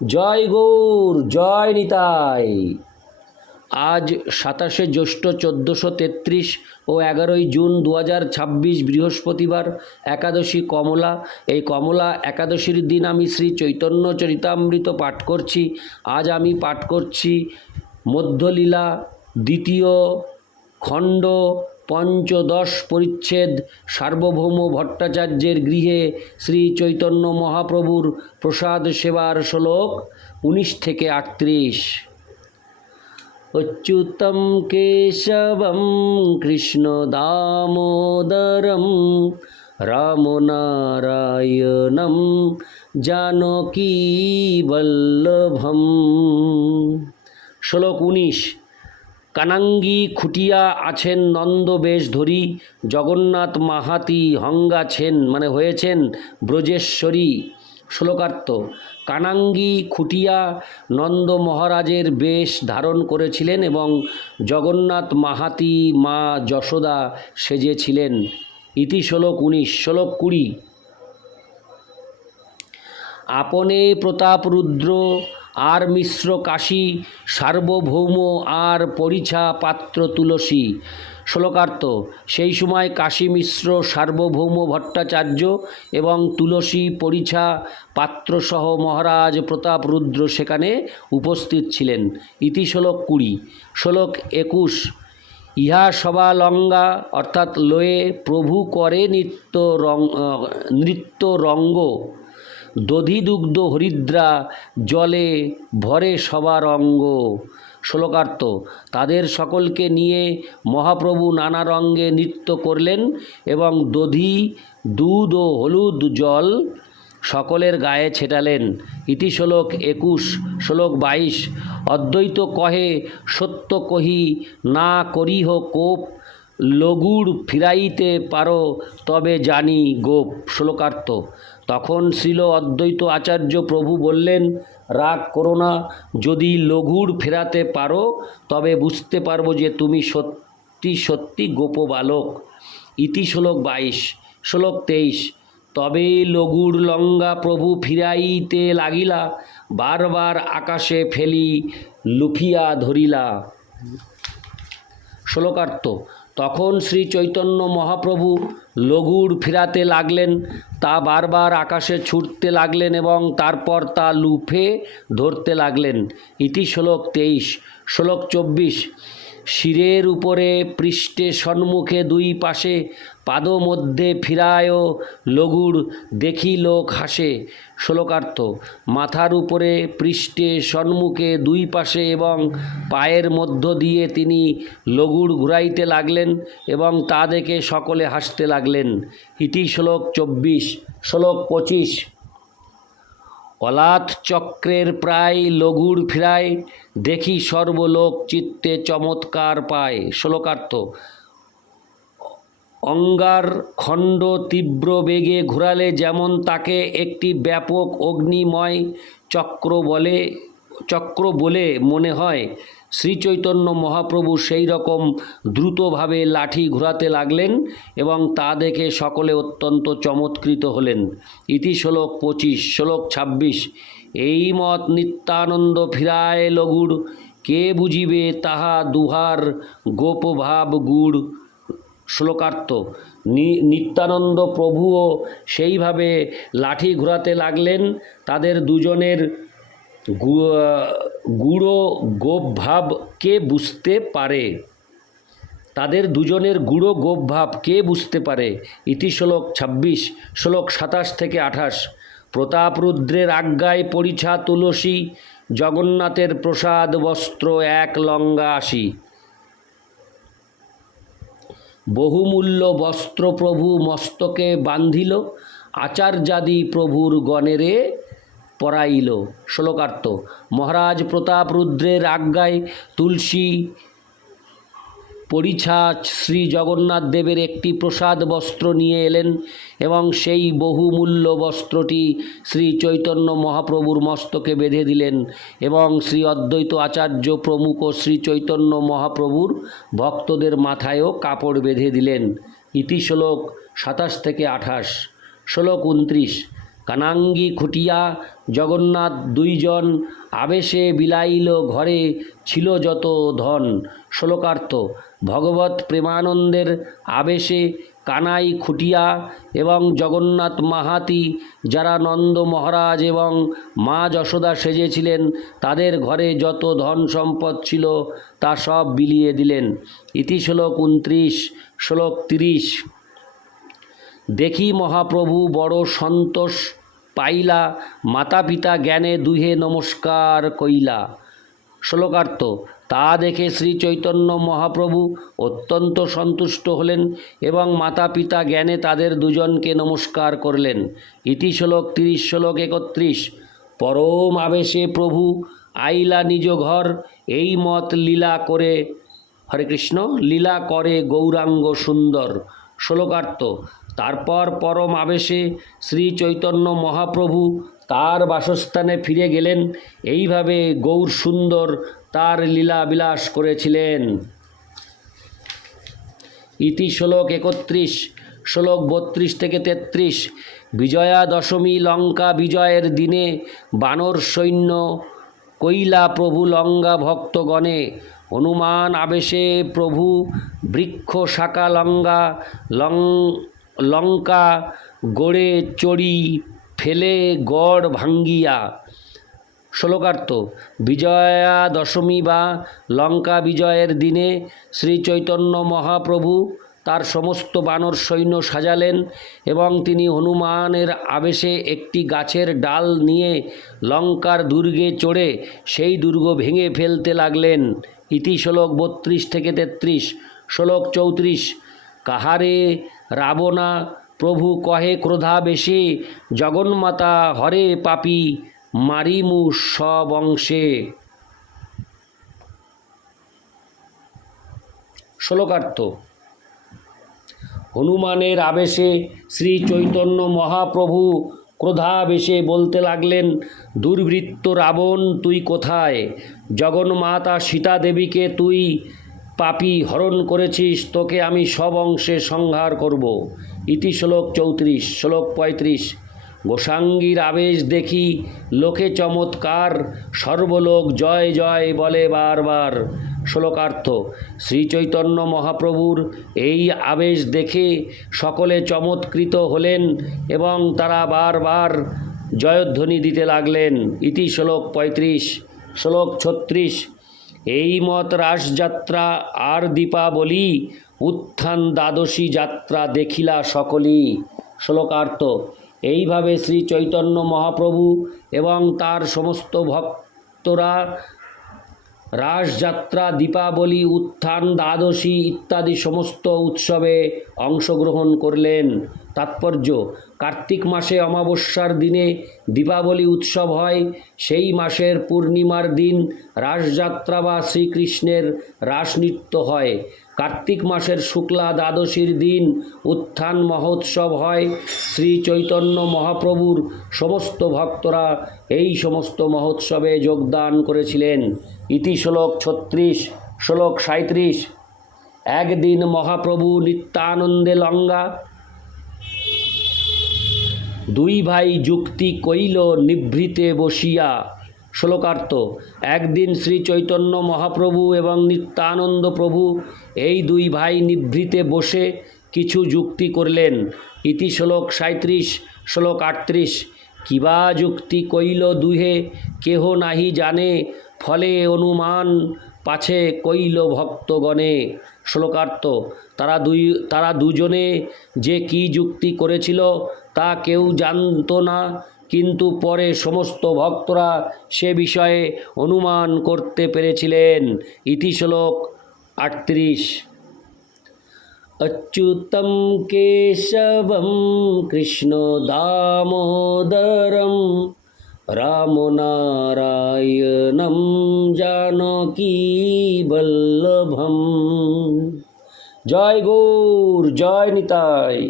জয় গৌর, জয় নিতাই। আজ 27শে জ্যৈষ্ঠ 1433 ও 11ই জুন 2026 বৃহস্পতিবার, একাদশী কমলা। এই কমলা একাদশীর দিন আমি শ্রী চৈতন্য চরিতামৃত পাঠ করছি। আজ আমি পাঠ করছি মধ্যলীলা দ্বিতীয় খণ্ড পঞ্চদশ পরিচ্ছেদ সার্বভৌম ভট্টাচার্যের গৃহে শ্রী চৈতন্য মহাপ্রভুর প্রসাদ সেবার শ্লোক 19 থেকে 38। অচ্যুতম কেশবম কৃষ্ণ দামোদরম রামনারায়ণম জানকী বল্লভম। শ্লোক 19। কানাঙ্গী খুটিয়া আছেন নন্দ বেশ ধরি, জগন্নাথ মাহাতি হঙ্গাছেন মানে হয়েছেন ব্রজেশ্বরী। শ্লোকার্থ: কানাঙ্গী খুটিয়া নন্দ মহারাজের বেশ ধারণ করেছিলেন এবং জগন্নাথ মাহাতি মা যশোদা সেজেছিলেন। ইতি শ্লোক 19। শ্লোক 20। আপনে প্রতাপরুদ্র আর মিশ্র কাশী, সার্বভৌম আর পরিছা পাত্র তুলসী। শ্লোকার্থ: সেই সময় কাশী মিশ্র, সার্বভৌম ভট্টাচার্য এবং তুলসী পরিছা পাত্রসহ মহারাজ প্রতাপরুদ্র সেখানে উপস্থিত ছিলেন। ইতি শ্লোক 20। শ্লোক 21। ইহা সবা লঙ্গা অর্থাৎ লয়ে প্রভু করে নৃত্য রঙ্গ, দধিদুগ্ধ হরিদ্রা জলে ভরে সবার অঙ্গ। শ্লোকার্থ: তাদের সকলকে নিয়ে মহাপ্রভু নানা রঙ্গে নৃত্য করলেন এবং দধি, দুধ ও হলুদ জল সকলের গায়ে ছেটালেন। ইতি শ্লোক 21। শ্লোক 22। অদ্বৈত কহে সত্য কহি না করিহ কোপ, লগুড় ফিরাইতে পারো তবে জানি গোপ। শ্লোকার্থ: তখন শ্রীল অদ্বৈত আচার্য প্রভু বললেন, রাগ করো না, যদি লঘুর ফেরাতে পারো তবে বুঝতে পারবো যে তুমি সত্যি সত্যি গোপ বালক। ইতি শ্লোক 22। শ্লোক 23। তবে লঘুর লঙ্গা প্রভু ফিরাইতে লাগিলা, বারবার আকাশে ফেলি লুফিয়া ধরিলা। শ্লোকার্থ: তখন শ্রী চৈতন্য মহাপ্রভু লঘুর ফিরাতে লাগলেন, তা বারবার আকাশে ছুটতে লাগলেন এবং তারপর তা লুফে ধরতে লাগলেন। ইতি শ্লোক 23। শ্লোক 24। শিরের উপরে পৃষ্ঠে সম্মুখে দুই পাশে, পাদ মধ্যে ফিরায় লঘুর দেখি লোক হাসে। শ্লোকার্থ: মাথার উপরে পৃষ্ঠে সম্মুখে দুই পাশে এবং পায়ের মধ্য দিয়ে তিনি লঘুর ঘুরাইতে লাগলেন এবং তা দেখে সকলে হাসতে লাগলেন। ইতি শ্লোক 24। শ্লোক 25। অলাথ চক্রের প্রায় লঘুর ফিরায়, দেখি সর্বলোক চিত্তে চমৎকার পায়। শ্লোকার্থ: অঙ্গার খণ্ড তীব্র বেগে ঘুরালে যেমন তাকে একটি ব্যাপক অগ্নিময় চক্র বলে মনে হয়, শ্রীচৈতন্য মহাপ্রভু সেই রকম দ্রুতভাবে লাঠি ঘোরাতে লাগলেন এবং তা দেখে সকলে অত্যন্ত চমৎকৃত হলেন। ইতি শ্লোক 25। শ্লোক 26। এই মত নিত্যানন্দ ফিরায় লঘুর, কে বুঝিবে তাহা দুহার গোপভাব গুড়। শ্লোকার্থ: নিত্যানন্দ প্রভুও সেইভাবে লাঠি ঘোরাতে লাগলেন, তাদের দুজনের গূঢ় গোপভাব কে বুঝতে পারে? ইতি শ্লোক 26। শ্লোক 27 থেকে 28। প্রতাপরুদ্রের আজ্ঞায় পরিছা তুলসী, জগন্নাথের প্রসাদ বস্ত্র এক লঙ্গা আসি। বহুমূল্য বস্ত্র প্রভু মস্তকে বান্ধিল, আচার্যাদি প্রভুর গণেরে পরাইল। শ্লোকার্থ: মহারাজ প্রতাপরুদ্রের আজ্ঞায় তুলসী পরিছা শ্রী জগন্নাথ দেবের একটি প্রসাদ বস্ত্র নিয়ে এলেন এবং সেই বহুমূল্য বস্ত্রটি শ্রী চৈতন্য মহাপ্রভুর মস্তকে বেঁধে দিলেন এবং শ্রী অদ্বৈত আচার্য প্রমুখ শ্রী চৈতন্য মহাপ্রভুর ভক্তদের মাথায়ও কাপড় বেঁধে দিলেন। ইতি শ্লোক 27 থেকে 28। শ্লোক 29। কানাঙ্গি খুটিয়া জগন্নাথ দুইজন আবেশে বিলাইল ঘরে ছিল যত ধন। শ্লোকার্থ ভগবৎ প্রেমানন্দের আবেশে কানাই খুটিয়া এবং জগন্নাথ মাহাতি, যারা নন্দ মহারাজ এবং মা যশোদা সেজেছিলেন, তাদের ঘরে যত ধন সম্পদ ছিল তা সব বিলিয়ে দিলেন। ইতি শ্লোক 29। শ্লোক 30। দেখি মহাপ্রভু বড় সন্তোষ পাইলা, মাতা পিতা জ্ঞানে দুহে নমস্কার কইলা। শ্লোকার্থ তা দেখে শ্রী চৈতন্য মহাপ্রভু অত্যন্ত সন্তুষ্ট হলেন এবং মাতা পিতা জ্ঞানে তাদের দুজনকে নমস্কার করলেন। ইতি শ্লোক 30। শ্লোক 31। পরম আবেশে প্রভু আইলা নিজ ঘর, এই মত লীলা করে, হরে কৃষ্ণ, লীলা করে গৌরাঙ্গ সুন্দর। শ্লোকার্থ তারপর পরম আবেশে শ্রী চৈতন্য মহাপ্রভু তার বাসস্থানে ফিরে গেলেন। এইভাবে গৌর সুন্দর তার লীলা বিলাস করেছিলেন। ইতি শ্লোক 31। শ্লোক 32 থেকে 33। বিজয়া দশমী লঙ্কা বিজয়ের দিনে বানর সৈন্য কইলা প্রভু লঙ্কা ভক্তগণে। হনুমান আবেশে প্রভু বৃক্ষ শাখা লঙ্কা গড়ে চড়ি ফেলে গড় ভাঙ্গিয়া। শ্লোকার্থ বিজয়া দশমী বা লঙ্কা বিজয়ের দিনে শ্রী চৈতন্য মহাপ্রভু তার সমস্ত বানর সৈন্য সাজালেন এবং তিনি হনুমানের আবেশে একটি গাছের ডাল নিয়ে লঙ্কার দুর্গে চড়ে সেই দুর্গ ভেঙে ফেলতে লাগলেন। ইতি শ্লোক 32 থেকে 33। শ্লোক 34। কাহারে রাবণা প্রভু কহে ক্রোধাবেশে, জগন্মাতা হরে পাপী মারিমু সবংশে। শ্লোকার্থ হনুমানের আবেশে শ্রী চৈতন্য মহাপ্রভু ক্রোধাবেশে বলতে লাগলেন, দুর্বৃত্ত রাবণ তুই কোথায়? জগন্মাতা সীতা দেবীকে তুই পাপী হরণ করেছিস, তোকে আমি সব অংশে সংহার করব। ইতি শ্লোক 34। শ্লোক 35। গোসাঙ্গীর আবেশ দেখি লোকে চমৎকার, সর্বলোক জয় জয় বলে বারবার। শ্লোকার্থ শ্রী চৈতন্য মহাপ্রভুর এই আবেশ দেখে সকলে চমৎকৃত হলেন এবং তারা বারবার জয়ধ্বনি দিতে লাগলেন। ইতি শ্লোক 35। শ্লোক 36। এই মত রাসযাত্রা আর দীপাবলি, উত্থান দ্বাদশী যাত্রা দেখিলা সকলি। শ্লোকার্থ এইভাবে শ্রী চৈতন্য মহাপ্রভু এবং তার সমস্ত ভক্তরা রাসযাত্রা, দীপাবলি, উত্থান দ্বাদশী ইত্যাদি সমস্ত উৎসবে অংশগ্রহণ করলেন। তাৎপর্য কার্তিক মাসে অমাবস্যার দিনে দীপাবলি উৎসব হয়। সেই মাসের পূর্ণিমার দিন রাসযাত্রা বা শ্রীকৃষ্ণের রাসনৃত্য হয়। কার্তিক মাসের শুক্লা দ্বাদশীর দিন উত্থান মহোৎসব হয়। শ্রী চৈতন্য মহাপ্রভুর সমস্ত ভক্তরা এই সমস্ত মহোৎসবে যোগদান করেছিলেন। ইতি শ্লোক 36। শ্লোক 37। একদিন মহাপ্রভু নিত্যানন্দে লঙ্গা, দুই ভাই যুক্তি কইল নিভৃতে বসিয়া। শ্লোকার্থ একদিন শ্রী চৈতন্য মহাপ্রভু এবং নিত্যানন্দ প্রভু এই দুই ভাই নিভৃতে বসে কিছু যুক্তি করলেন। ইতি শ্লোক 37। শ্লোক 38। কিবা যুক্তি কইল দুহে, কেহ নাহি জানে, ফলে অনুমান পাছে কইল ভক্তগণে। শ্লোকার্থ তারা দুজনে যে কি যুক্তি করেছিল তা কেউ জানত না, কিন্তু পরে সমস্ত ভক্তরা সে বিষয়ে অনুমান করতে পেরেছিলেন। ইতি শ্লোক 38। অচ্যুতম কেশবম কৃষ্ণ দামোদরম, রাম নারায়ণম জানকী বল্লভম। জয় গৌর, জয় নিতাই।